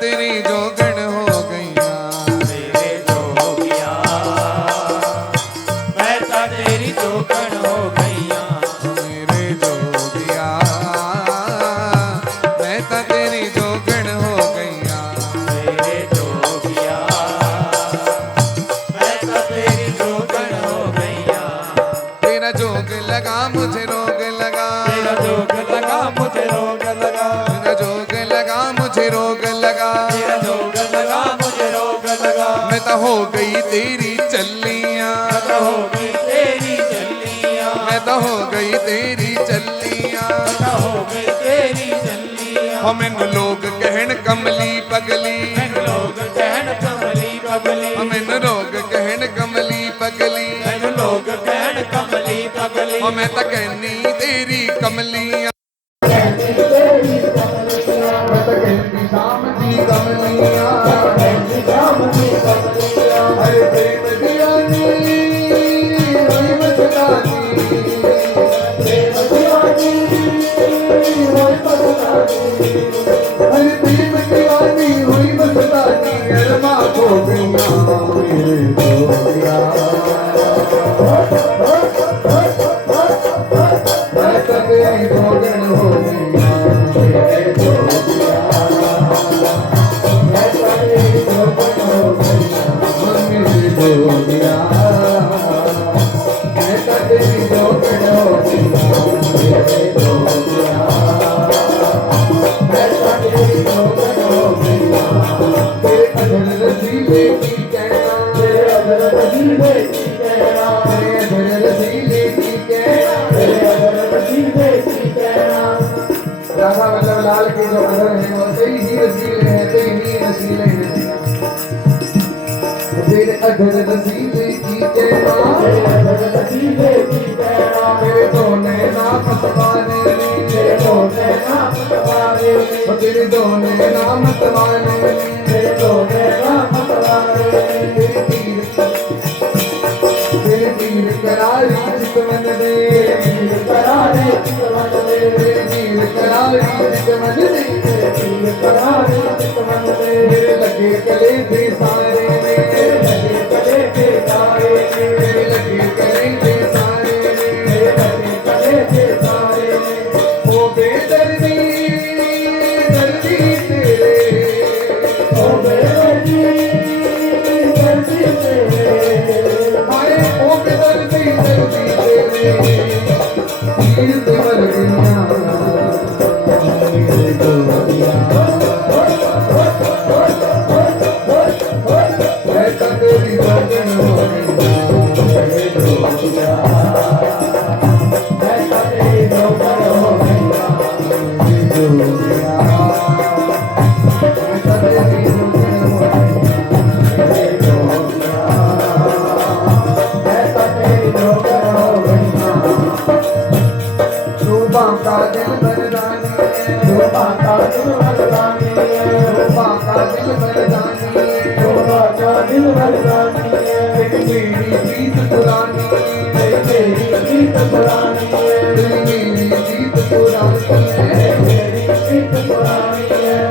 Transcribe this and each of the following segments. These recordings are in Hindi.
तेरी जोगण हो गईया मेरे जोगिया मैं तो तेरी जोगण हो गईया मेरे जोगिया मैं तो तेरी जोगण हो गईया मेरे जोगिया मैं तो तेरी जोगण हो गईया तेरा जोग लगा मुझे रोग लगा तेरा जोग लगा मुझे रोग लगा तेरा जोग लगा मुझे रोग लगा तेरा जोग लगा मुझे रोग लगा मैं तो हो गई तेरी चलियां मैं तो हो गई तेरी चलियां मैं तो हो गई तेरी चलियां मैं तो हो गई तेरी चलियां हो मैनू लोग कहन कमली पगली मैनू लोग कहन कमली पगली मैनू लोग कहन कमली पगली मैनू लोग कहन कमली पगली ओ मैं तो कहनी तेरी कमलियां मैं तो कहती शाम की कमलियां हरे प्रेम दीवानी हुई मस्तानी हरे प्रेम दीवानी हुई मस्तानी अरमा खो गईया मेरे जोगिया मैं तो तेरी जोगण हो गईया मेरे जोगिया मैं तो तेरी जोगण हो गईया मेरे जोगिया मैं तो तेरी जोगण हो गईया मेरे जोगिया मैं तो तेरी जोगण हो गईया तेरे अधर रसीले की कहना तेरे अधर रसीले की कहना तेरे अधर रसीले की कहना तेरे अधर रसीले की कहना राधा वल्लभ लाल के जो अधर है वो तेरी ही रसीले हैं तेरी ही रसीले हैं तेरे अधर रसीले की कहना तेरे अधर रसीले की कहना तेरे दो नैना मतवाने तेरे दो नैना मतवाने तेरे दो नैना मतवाने तेरे दो नैना मतवाने तेरे तीर करारी चितवन दे तीर करारी चितवन दे तेरे तीर करारी चितवन दे तेरे तीर करारी चितवन दे मेरे लगे गले दे सारे मेरे लगे गले दे सारे मेरे लगे गले दे सारे मेरे लगे गले दे सारे ओ बेदर्दी दर्दी तेरे ओ बेदर्दी दर्दी तेरे हाय ओ बेदर्दी दर्दी तेरे तीर ते मर गईया मेरे जोगिया मैं तो तेरी जोगण हो गईया मेरे जोगिया मैं तो तेरी जोगण हो गईया मेरे जोगिया मैं तो तेरी जोगण हो गईया मेरे जोगिया मैं तो तेरी जोगण हो गईया रूपा का दिल मर्दानी रूपा का दिल मर्दानी रूपा का दिल मर्दानी रूपा का दिल मर्दानी तेरी मेरी प्रीत पुरानी तेरी प्रीत पुरानी तेरी मेरी प्रीत पुरानी तेरी प्रीत पुरानी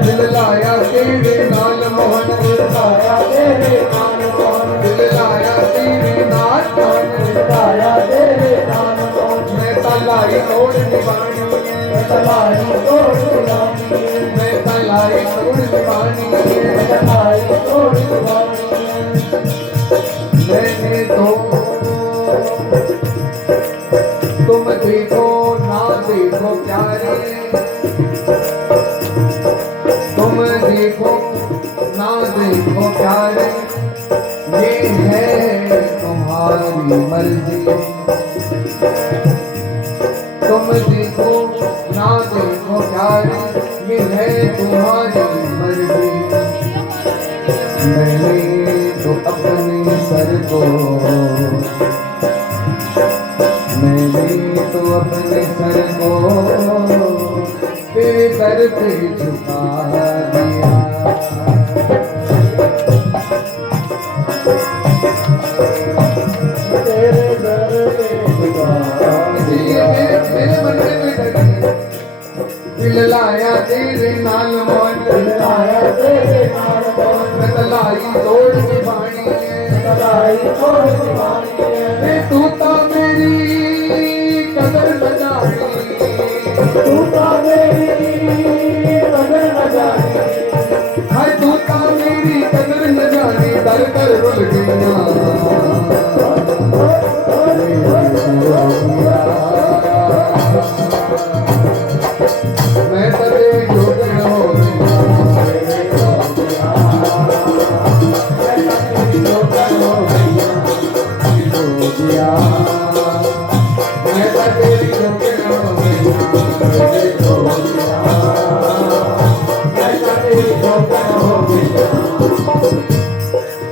दिल लाया तेरे नाल मोहन दिल लाया तेरे नाल मोहन दिल लाया तेरे नाल मोहन दिल लाया तेरे नाल मोहन मैं तलाई तोड़ निभानी मैं तलाई तोड़ निभानी मैं तलाई तोड़ निभानी मैं तलाई तोड़ निभानी मैंने तो तुम देखो ना देखो प्यारे तुम देखो ना देखो प्यारे ये है तुम्हारी मर्जी तुम देखो ना देखो प्यारे ये है तुम्हारी मर्जी मैंने तो अपने सर को मैंने तो अपने सर को तेरे दर पे झुका दिया तेरे दर पे झुका इसलिए मेरे मन में कोई डर नहीं दिल लाया तेरे नाल मोहन दिल लाया तेरे कलाई तोड़ निभानी है, कलाई तोड़ निभानी है। तू तो मेरी कदर न जानी, तू तो मेरी कदर न जानी, हाय तू तो मेरी कदर न जानी, दर कर रुल गईया। मैं तेरे जोगण हो गया, मैं तेरी जोगण हो गया।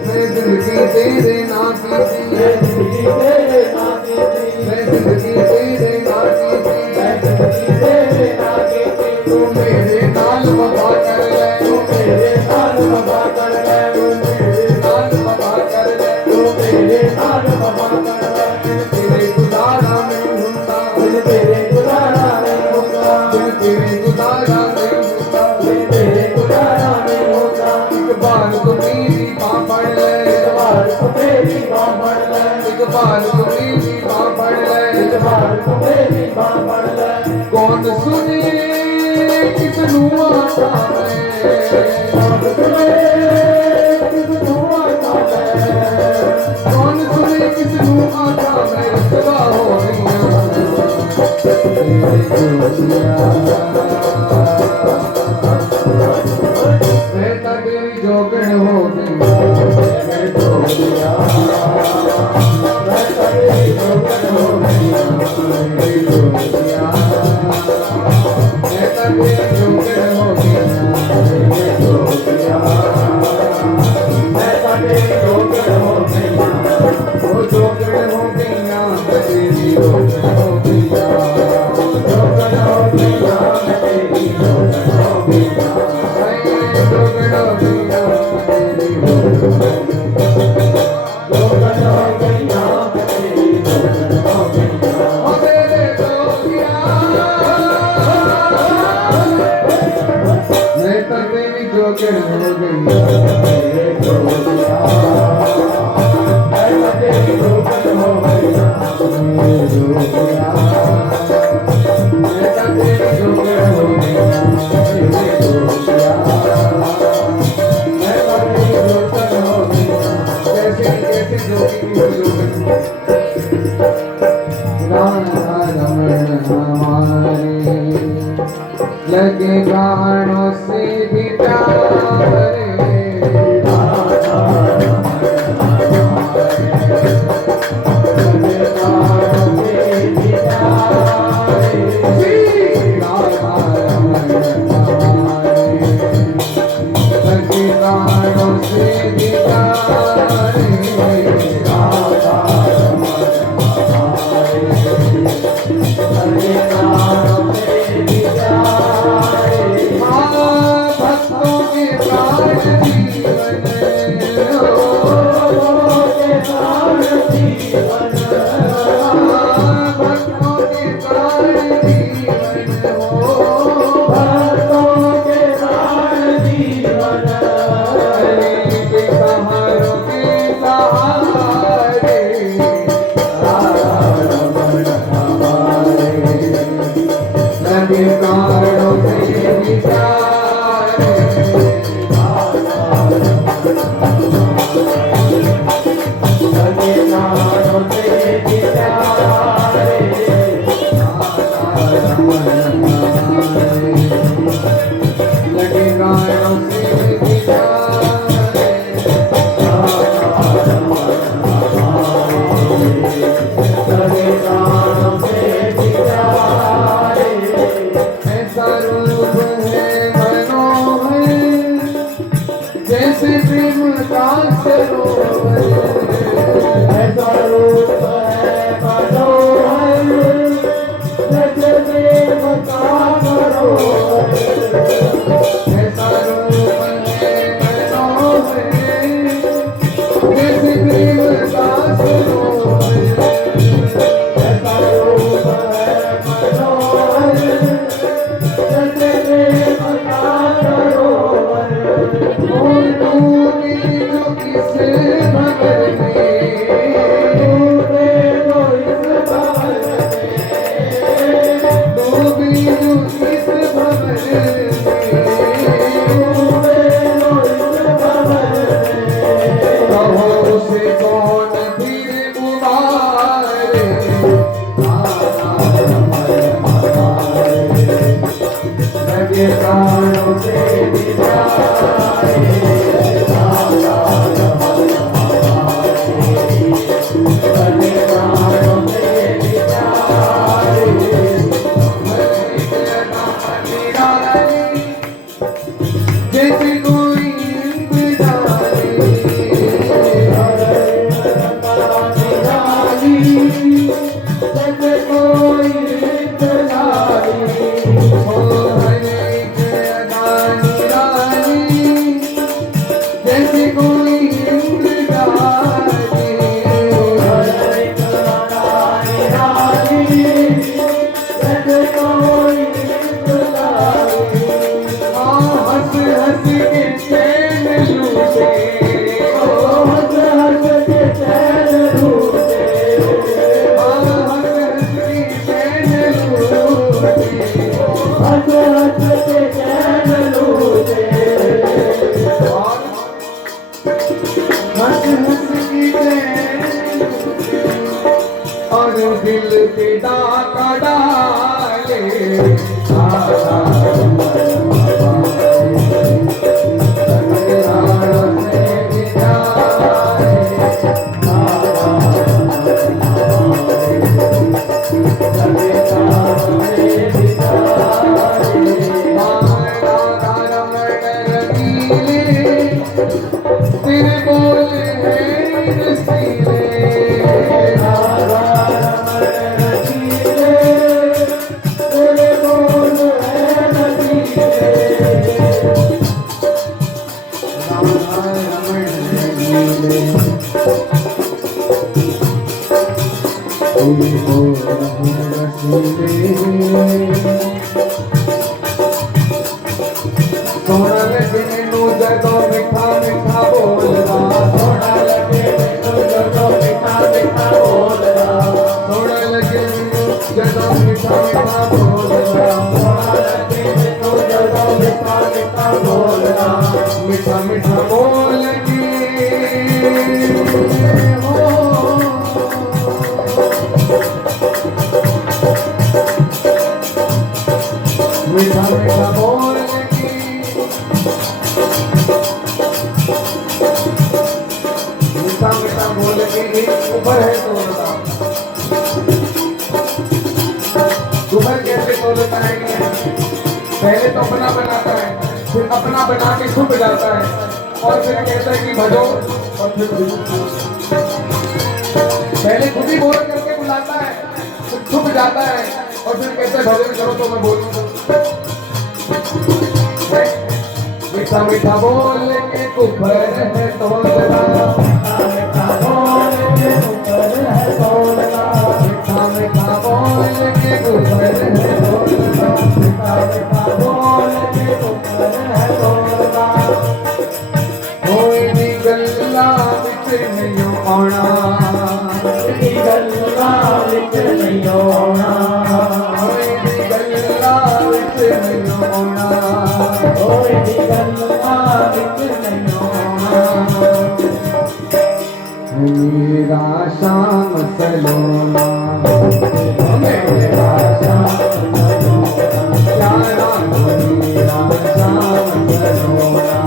मैं जिंदगी तेरे नाम की थी, मैं जिंदगी तेरे नाम की थी, मैं जिंदगी तेरे नाम की थी, मैं जिंदगी तेरे नाम की थी। तू मेरे नाल वफा कर ले, तू मेरे नाल वफा कर ले, तू मेरे नाल वफा कर ले, तू मेरे नाल वफा कर ले। तेरे गुजारा नहीं होता, तेरे गुजारा नहीं होता, तेरे गुजारा नहीं होता, तेरे गुजारा नहीं होता। एक बार तो मेरी बाँ पड़ ले, एक बार तो मेरी बाँ पड़ ले, एक बार तो मेरी बाँ पड़ ले, एक बार तो मेरी बाँ पड़ ले। कौन सुने किसनू आता है, कौन सुने किसनू आता है, कौन सुने किसनू आता है। इतना हो मैं तेरी जोगण हो गई, मैं जोगिया, मैं तेरी जोगण हो गई, मैं जोगिया, मैं तेरी जोगण हो गई, मैं जोगिया, मैं तेरी जोगण हो गई, वो जोगण हो गई, मैं तेरी जोगण हो गई, जोगण हो गई, मैं तेरी जोगण हो गई, जोगण हो गई, मैं तेरी जोगण हो गई। लगे गानों से भी प्यारे, जैसे प्रेम का सरोवर, ऐसा रूप है मनोहर, जैसे प्रेम का सरोवर, ऐसा रूप है मनोहर, जैसे प्रेम का सरोवर, ऐसा रूप है मनोहर, जैसे प्रेम का सरोवर। इस भंवर में डूबे जो इस भंवर में डूबी जो इस भंवर में डूबे जो इस भंवर में कहो उसे कौन फिर उबारे लगे प्राणों से बिछाए लगे प्राणों से बिछाए जैसे कोई इंतजारी जैसे कोई इंतजारी हो हर एक अदानी रानी जैसे कोई इंतजारी हंस हंस के चैन लूटे हंस हंस के चैन लूटे और हंस हंस की चैन और दिल पे डाका डाले तेरे बोल है रसीले सोना लगे मैनू जदों मिठा मिठा बोलदा सोना लगे मैनू जदों मिठा मिठा बोलदा सोना लगे मैनू जदों मिठा मिठा बोलदा सोना लगे मैनू जदों मिठा मिठा बोलदा मिठा मिठा बोल के मीठा मीठा बोल के मीठा मीठा बोल के एक ऊपर है तोलता ऊपर कैसे तोलता है पहले तो अपना बनाता है फिर अपना बना के छुप जाता है और फिर कहता है कि भजो और फिर पहले खुद ही बोल करके बुलाता है फिर छुप जाता है और फिर कहते हैं भजन करो तो मैं बोलूंगा मीठा मीठा बोल के ऊपर है तोलना मीठा बोल के ऊपर है तोलना मीठा मीठा बोल के ऊपर है तोलना मीठा मीठा बोल के ऊपर है तोलना कोई भी गल्ला विच नहीं आना तेरी गल्ला विच नहीं आना कोई भी गल्ला विच नहीं आना कोई भी गल्ला विच नहीं आना मेरा शाम सलोना मेरा शाम प्यारा मेरा शाम सलोना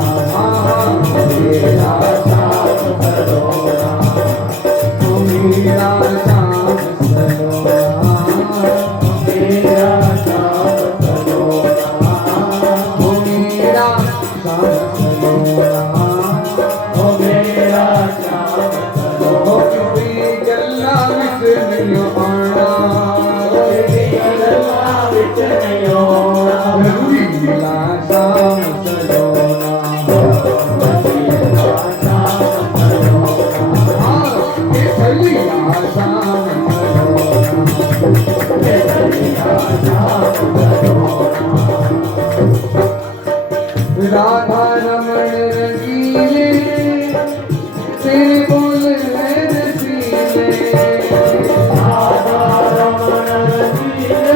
मेरा शाम सलोना मेरा शाम सलोना तेरा शाम सलोना मेरा शाम सलोना ओ मेरा शाम सलोना किसी गल्ला विच नहीं आना तेरी गल्ला विच नहीं आना मेरा शाम सलोना तेरा शाम सलोना ये चलिया शाम सलोना तेरा शाम सलोना राधा रमण रंगीले तेरे बोल है रसीले राधा रमण रसीले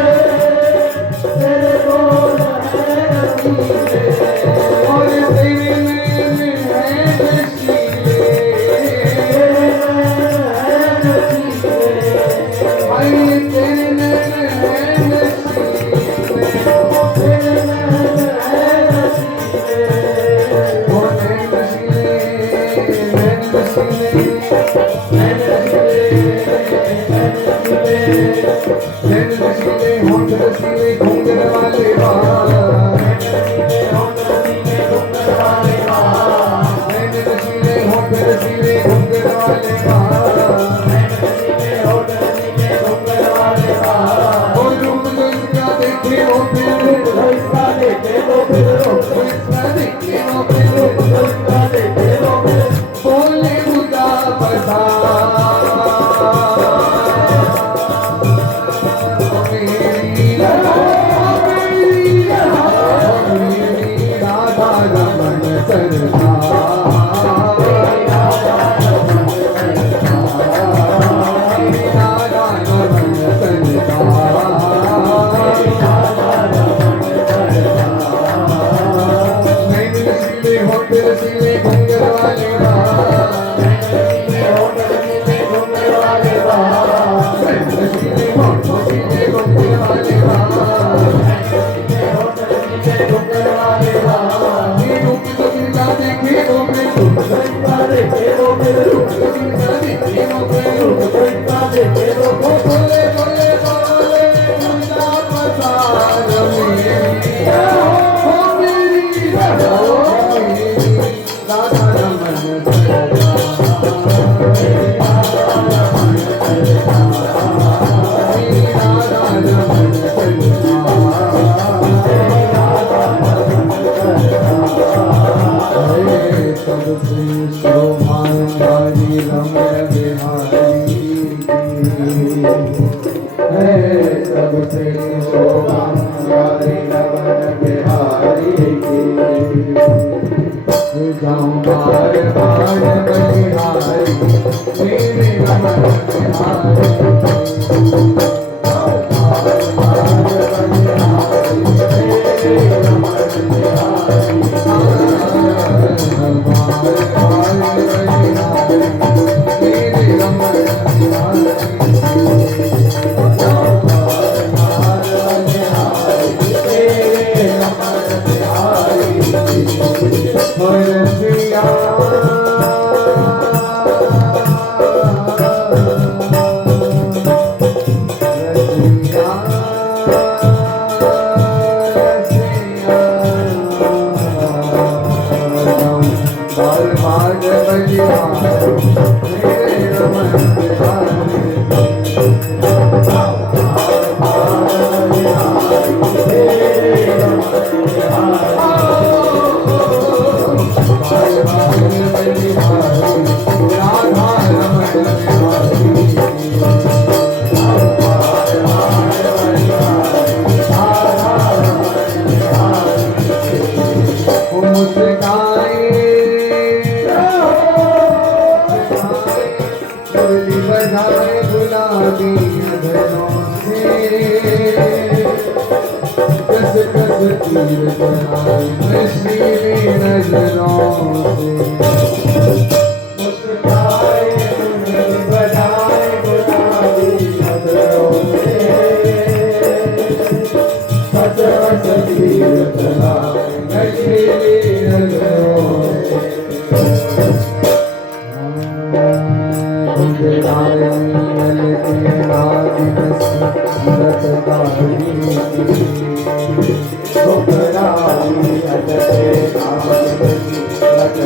तेरे बोल है रसीले और तेरे नैन है नशीले हाय तेरे नैन है नशीले ओ नैन नशीले नैन नशीले नैन नशीले होंठ रसीले घूंघट वाले बाल नैन नशीले होंठ रसीले घूंघट वाले बाल और रूप जो इसका देखे वो फिर वो इसका देखे वो फिर बोले खुदा बता मेरी राधा रमण सरकार राधा रमण सरकार नैन नशीले होंठ रसीले घूंघट वाले बाल नैन नशीले होंठ रसीले घूंघट वाले बाल ये रूप जो जिनका देखे वो फिर रूप जो जिनका देखे वो फिर वो बोले बोले बोले खुदा पसार मेरी हो मेरी राधा रमण सबसे शोभाधारी रमण बिहारी है सबसे शोभाधारी रमण बिहारी जाऊं बार बार बलिहारी मेरे रमण बिहारी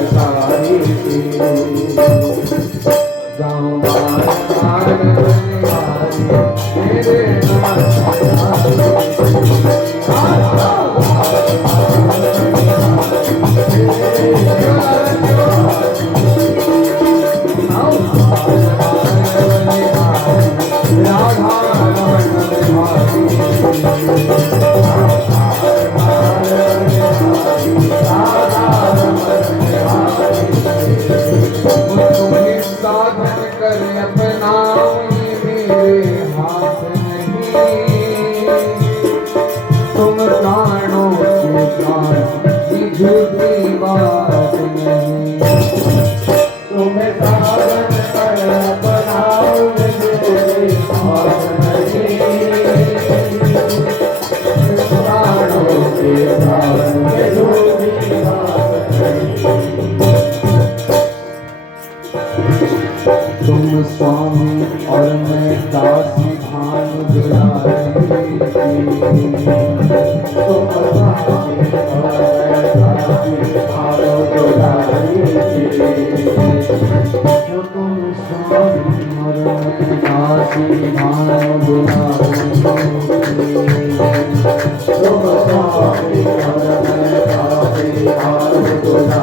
Thank you.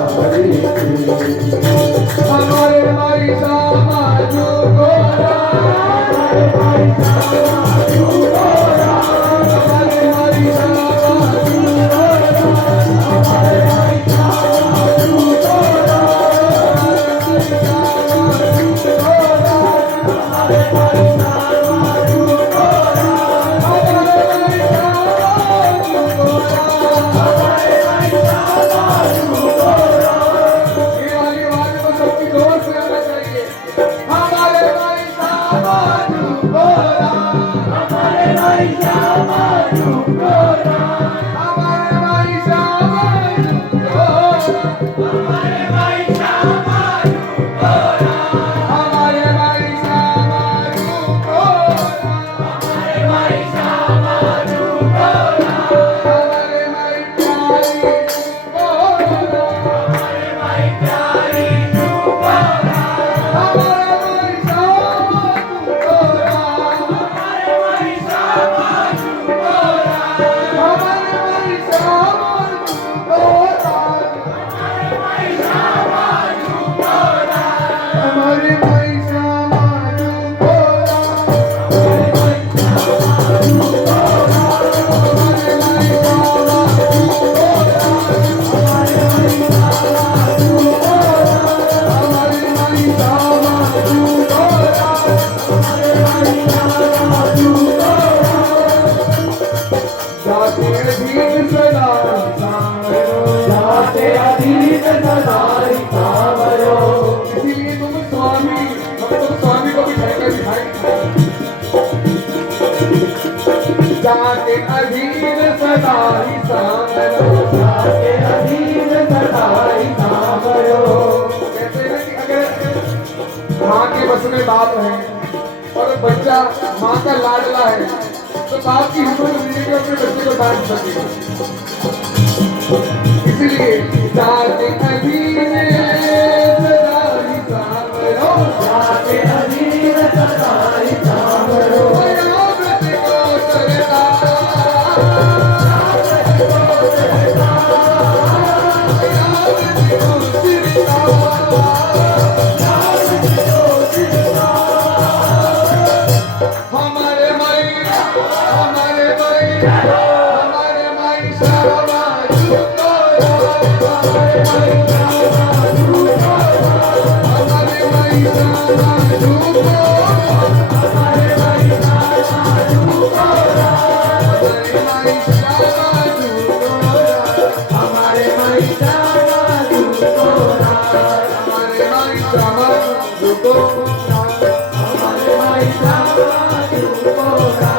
हमारे भाई समाजू गोरा, हमारे भाई समाजू गोरा, हमारे भाई समाजू गोरा, हमारे भाई समाजू गोरा, हमारे भाई समाजू गोरा, हमारे भाई समाजू गोरा, हमारे भाई समाजू गोरा। ये वाली बात को सबकी जोर से आना चाहिए। हमारे भाई समाजू गोरा, हमारे भाई समाजू गोरा, हमारे भाई समाजू गोरा, हमारे भाई समाजू गोरा, हमारे भाई समाजू गोरा, हमारे भाई समाजू गोरा, हमारे भाई प्यारी गोरा, हमारे भाई प्यारी गोरा, हमारे भाई समाजू गोरा, हमारे भाई समाजू गोरा, हमारे भाई समाजू गोरा, हमारे भाई समाजू गोरा, हमारे भाई समाजू गोरा, हमारे भाई समाजू गोरा, हमारे भाई समाजू गोरा, हमारे भाई समाजू गोरा, हमारे भाई समाजू गोरा, हमारे भाई समाजू गोरा। जाते अधीन सदा सांवरो, जाते अधीन सदा सांवरो। इसीलिए तुम स्वामी, हम तुम स्वामी को भी ठहकर दिखाएंगे। जाते अधीन सदा सांवरो, जाते अधीन सदा सांवरो। कहते हैं कि अगर माँ के बस में बाप है और बच्चा माँ का लाडला है तो बाप की हिम्मत नहीं कि अपने बच्चे को डांट सकेगा। इसलिए जाते अधीन सदा सांवरो, जाते अधीन सदा सांवरो। याद को सरता, याद को सरता, याद को सिरता, याद को सिरता। हमारे भाई, हमारे भाई, हमारे भाई समाजू गोरा, हमारे भाई समाजू गोरा, हमारे भाई समाजू गोरा, हमारे भाई समाजू गोरा, हमारे भाई समाजू गोरा, हमारे भाई समाजू गोरा, हमारे भाई समाजू गोरा, हमारे भाई समाजू गोरा।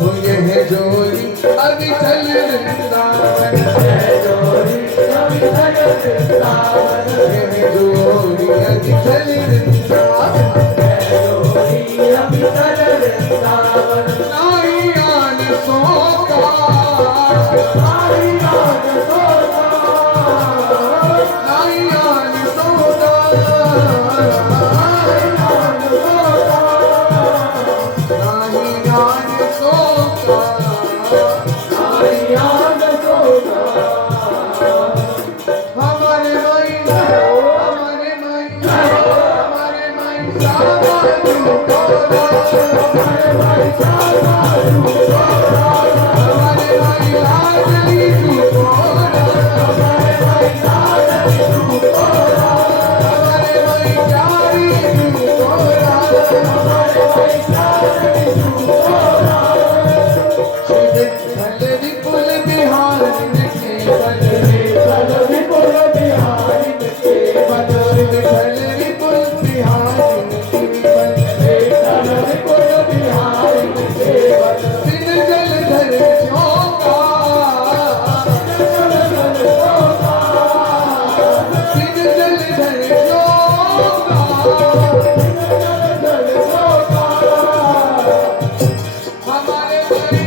वो ये है जोड़ी अभी चल वृंदावन, है जोड़ी अभी चल वृंदावन, ये है जोड़ी अभी चल वृंदावन, है जोड़ी अभी चल वृंदावन। नाई आन सोका, नाई आन सोका, नाई आन सोका, नाई आन सोका, नाई आन सोका, नाई आन सोका। हमारे भाई, हमारे भाई, हमारे भाई समाजू गोरा, हमारे भाई समाजू गोरा, हमारे भाई लाडली तू गोरा, हमारे भाई लाडली तू गोरा, हमारे भाई प्यारी तू गोरा, हमारे भाई प्यारी तू गोरा। चल विपुल बिहारी के बदले, चल विपुल बिहारी के बदले, चल विपुल बिहारी के बदले, चल विपुल बिहारी के बदले। दिन जलधर चौका, दिन जलधर चौका, दिन जलधर चौका, दिन जलधर चौका। हमारे भाई,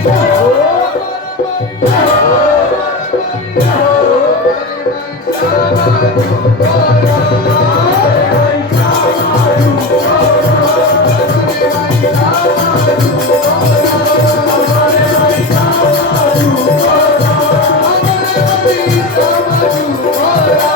हमारे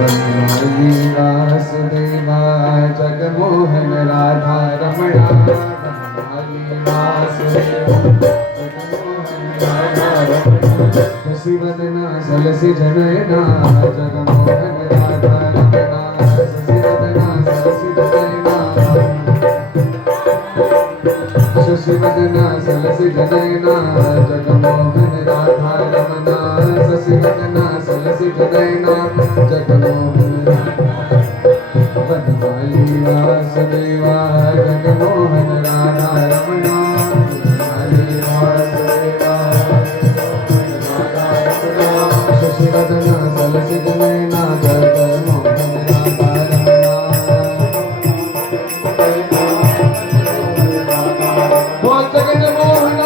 वनमाली वासुदेवा जगमोहन राधा रमणा वनमाली वासुदेवा जगमोहन राधा रमणा शशिवदना सलसि जनयना जगमोहन राधा रमणा शशिवदना सलसि जनयना शशिवदना सलसि जनयना जगमोहन राधा रमणा शशिवदना सलसि जनयना जगमोहन वनमाली वासुदेवा जगमोहन राधा रमणा वनमाली वासुदेवा राधा रमणा शशिवदना सलसि जनयना जगमोहन राधा रमणा हो जगन्मोहन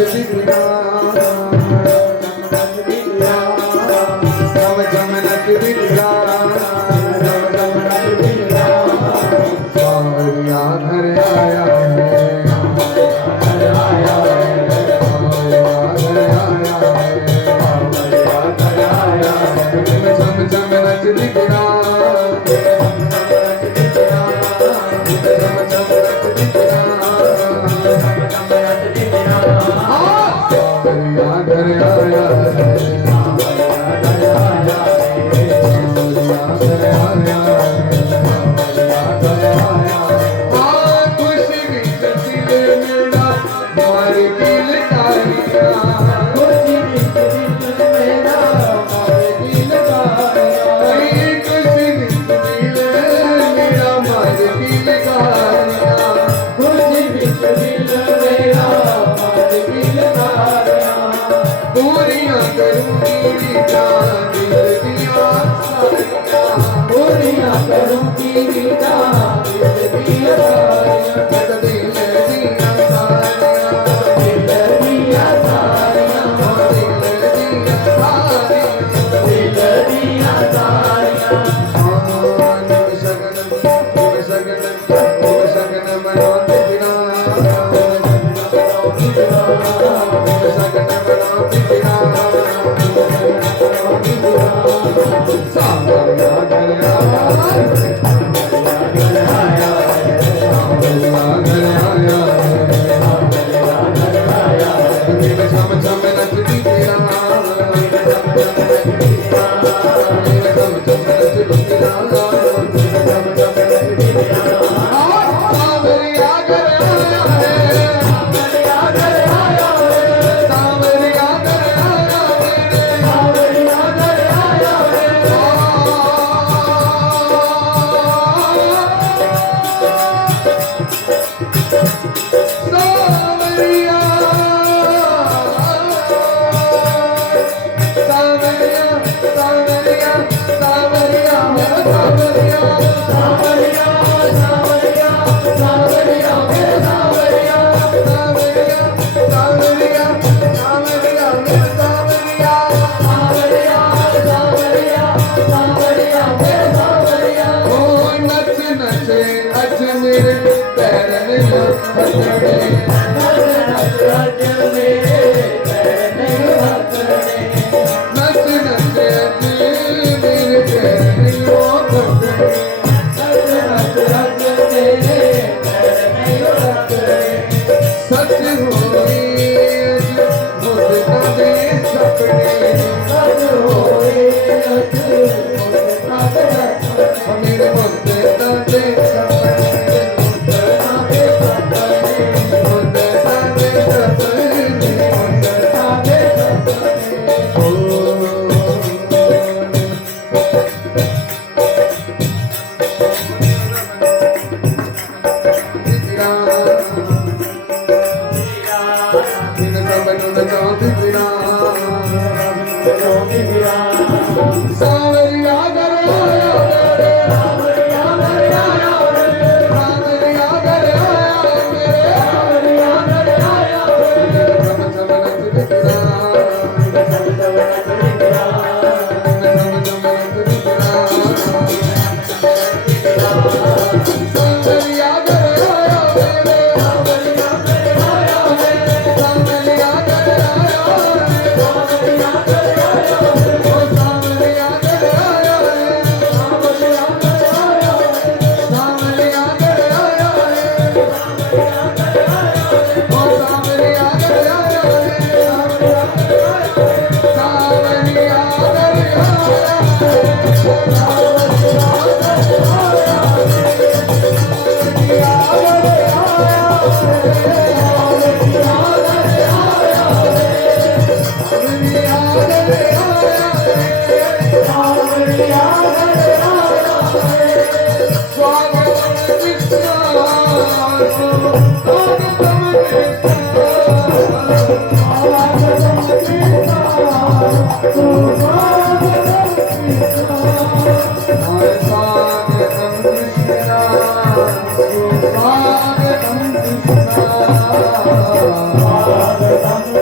दिखरा चम चम नच दिखरा सावरिया घर आया है चम चम नच दिखरा Hare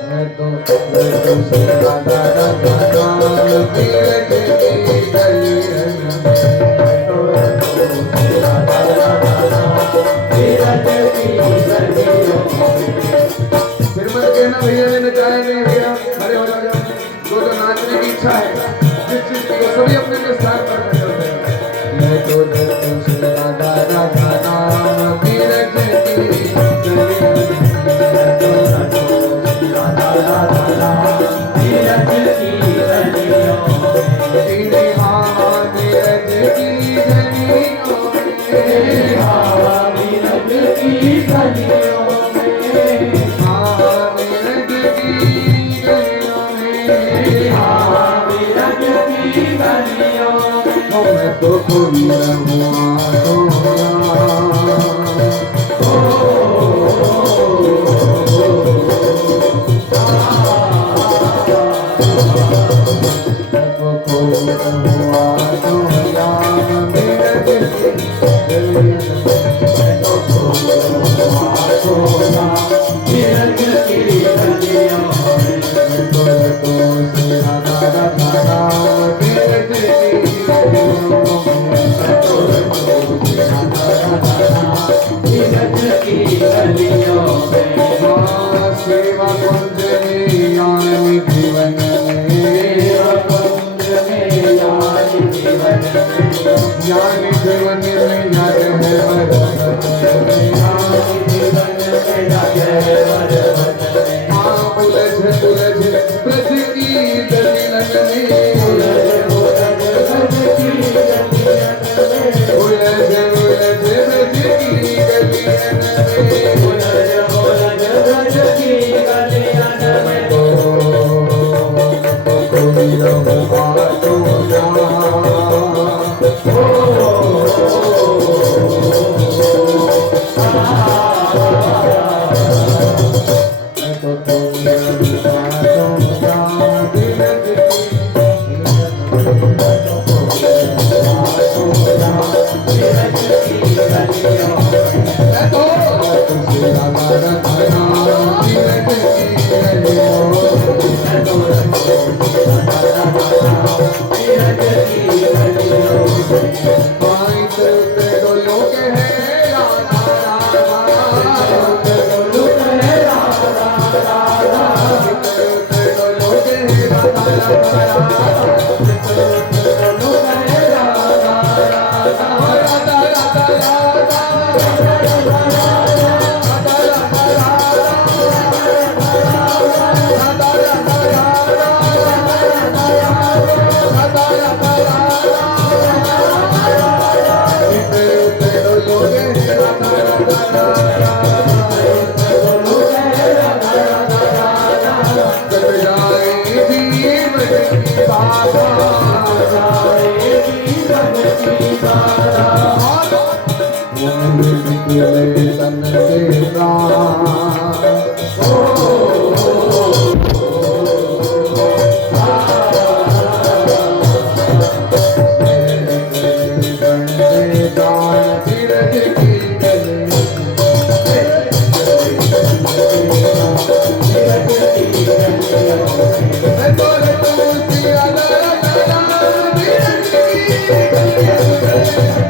मैं तो तुझसे राधा राधा नाम तीरथ की गलियन में फिर मत कहना भैया ने नचाया नहीं भैया खड़े हो जाओ जो जो नाचने की इच्छा है जिस चीज की वो सभी अपने अपने स्थान पर खड़े होते हैं मैं तो तुझसे राधा राधा नाम तीरथ की गलियन तेरी हवा तीरथ की गलियों में हवा तीरथ की गलियों में हवा तीरथ की गलियों में हवा तीरथ की गलियों में मैं तो कोई रहूँगा सेवा कुंज में यानी जीवन ज्ञानी जीवन में याद है उलझ उलझ ब्रज की दलियन में उलझ उलझ ब्रज की गलियन में कोई रहूँगा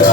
तो